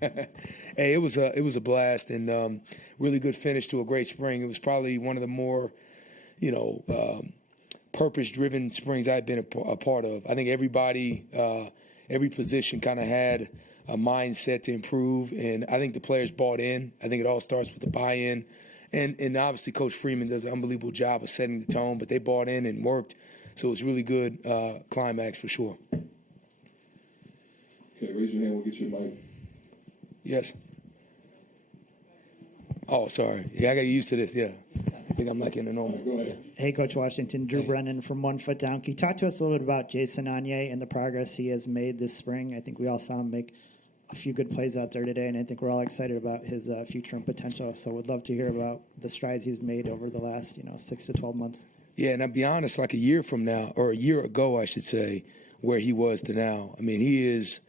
Hey, it was a blast and really good finish to a great spring. It was probably one of the more, you know, purpose-driven springs I've been a part of. I think everybody, every position kind of had a mindset to improve, and I think the players bought in. I think it all starts with the buy-in, and obviously Coach Freeman does an unbelievable job of setting the tone. But they bought in and worked, so it was really good climax for sure. Okay, raise your hand. We'll get you a mic. Yes. Oh, sorry. Yeah, I got used to this. Yeah, I think I'm like in the normal. Go ahead. Hey, Coach Washington, Drew Brennan from 1 Foot Down. Can you talk to us a little bit about Jason Anye and the progress he has made this spring? I think we all saw him make a few good plays out there today, and I think we're all excited about his future and potential. So we'd love to hear about the strides he's made over the last, 6 to 12 months. Yeah, and I'll be honest, like a year from now, or a year ago, I should say, where he was to now. I mean, he's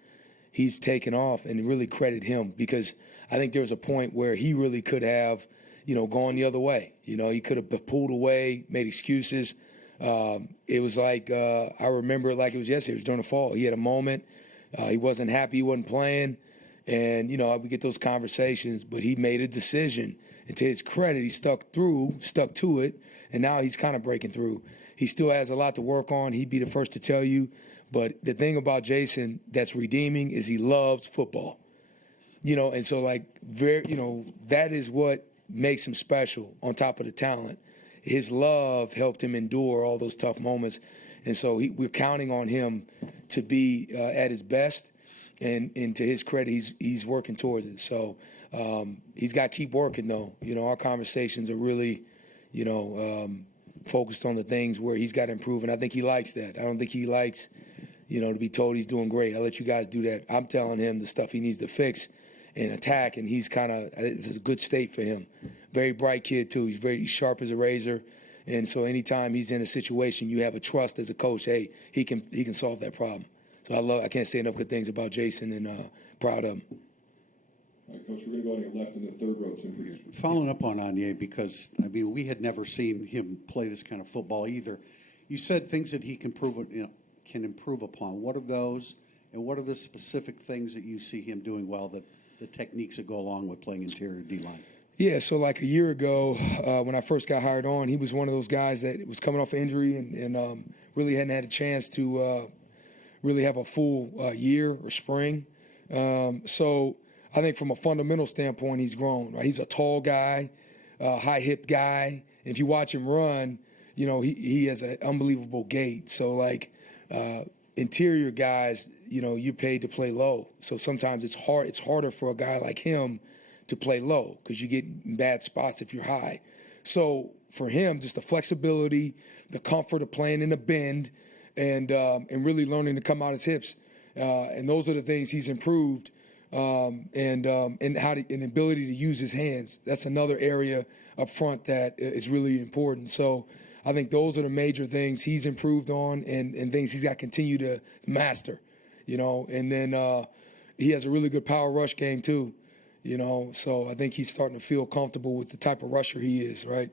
taken off, and really credit him, because I think there was a point where he really could have, gone the other way. He could have pulled away, made excuses. It was like, I remember it like it was yesterday. It was during the fall. He had a moment. He wasn't happy he wasn't playing. And, we get those conversations, but he made a decision. And to his credit, he stuck to it, and now he's kind of breaking through. He still has a lot to work on. He'd be the first to tell you. But the thing about Jason that's redeeming is he loves football. And so that is what makes him special on top of the talent. His love helped him endure all those tough moments. And so we're counting on him to be at his best. And to his credit, he's working towards it. So he's got to keep working, though. Our conversations are really, focused on the things where he's got to improve. And I think he likes that. I don't think he likes, to be told he's doing great. I'll let you guys do that. I'm telling him the stuff he needs to fix and attack, and he's it's a good state for him. Very bright kid, too. He's very sharp as a razor. And so anytime he's in a situation, you have a trust as a coach, hey, he can solve that problem. So I can't say enough good things about Jason, and proud of him. All right, Coach, we're going to go on your left in the third row, Tim, please. Following up on Anye, because, we had never seen him play this kind of football either. You said things that he can improve upon. What are those, and what are the specific things that you see him doing well, the techniques that go along with playing interior D-line? Yeah, so like a year ago, when I first got hired on, he was one of those guys that was coming off an injury and really hadn't had a chance to really have a full year or spring. So I think from a fundamental standpoint, he's grown. Right? He's a tall guy, high-hip guy. If you watch him run, he has an unbelievable gait. So, interior guys, you're paid to play low. So sometimes it's harder for a guy like him to play low because you get in bad spots if you're high. So for him, just the flexibility, the comfort of playing in a bend, and really learning to come out his hips. And those are the things he's improved. And ability to use his hands. That's another area up front that is really important. So I think those are the major things he's improved on and things he's got to continue to master, And then he has a really good power rush game too, So I think he's starting to feel comfortable with the type of rusher he is, right?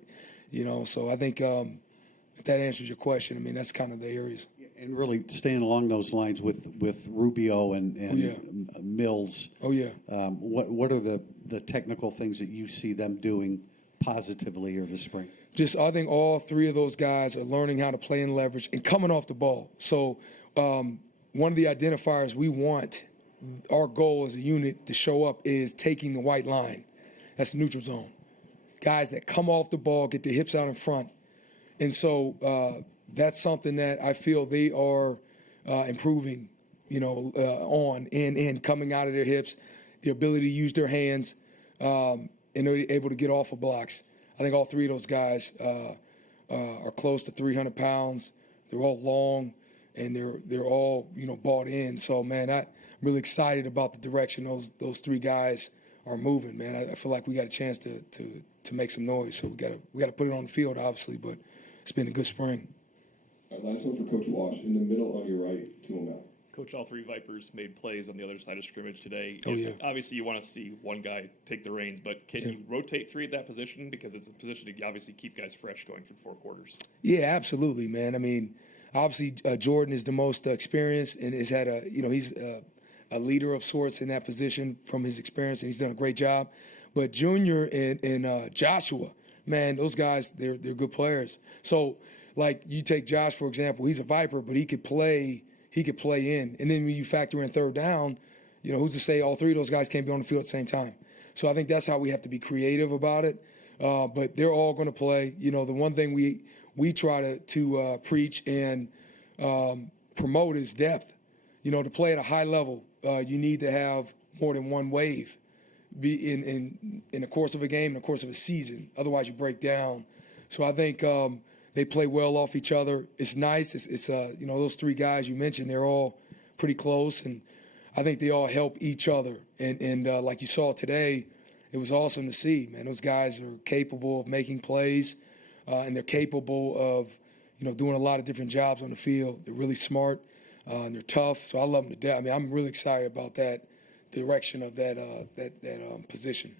So I think if that answers your question, that's kind of the areas. And really staying along those lines with Rubio and Mills. Oh, yeah. What are the technical things that you see them doing positively here this spring? I think all three of those guys are learning how to play in leverage and coming off the ball. So one of the identifiers we want, our goal as a unit to show up is taking the white line. That's the neutral zone. Guys that come off the ball, get their hips out in front. And so that's something that I feel they are improving, on and coming out of their hips, the ability to use their hands, and they're able to get off of blocks. I think all three of those guys are close to 300 pounds. They're all long, and they're all bought in. So man, I'm really excited about the direction those three guys are moving. Man, I feel like we got a chance to make some noise. So we got to put it on the field, obviously, but it's been a good spring. All right, last one for Coach Wash. In the middle on your right, to him out. Coach, all three Vipers made plays on the other side of scrimmage today. Oh, yeah. Obviously, you want to see one guy take the reins, but can you rotate three at that position? Because it's a position to obviously keep guys fresh going through four quarters. Yeah, absolutely, man. Obviously, Jordan is the most experienced and has had he's a leader of sorts in that position from his experience, and he's done a great job. But Junior and Joshua, man, those guys, they're good players. So, like, you take Josh, for example, he's a Viper, but he could play in. And then when you factor in third down, who's to say all three of those guys can't be on the field at the same time? So I think that's how we have to be creative about it. But they're all going to play. The one thing we try to preach and promote is depth. To play at a high level, you need to have more than one wave be in the course of a game, in the course of a season. Otherwise, you break down. So I think they play well off each other. It's nice. It's those three guys you mentioned, they're all pretty close, and I think they all help each other. And like you saw today, it was awesome to see, man. Those guys are capable of making plays, and they're capable of, doing a lot of different jobs on the field. They're really smart, and they're tough. So I love them to death. I mean, I'm really excited about that direction of that position.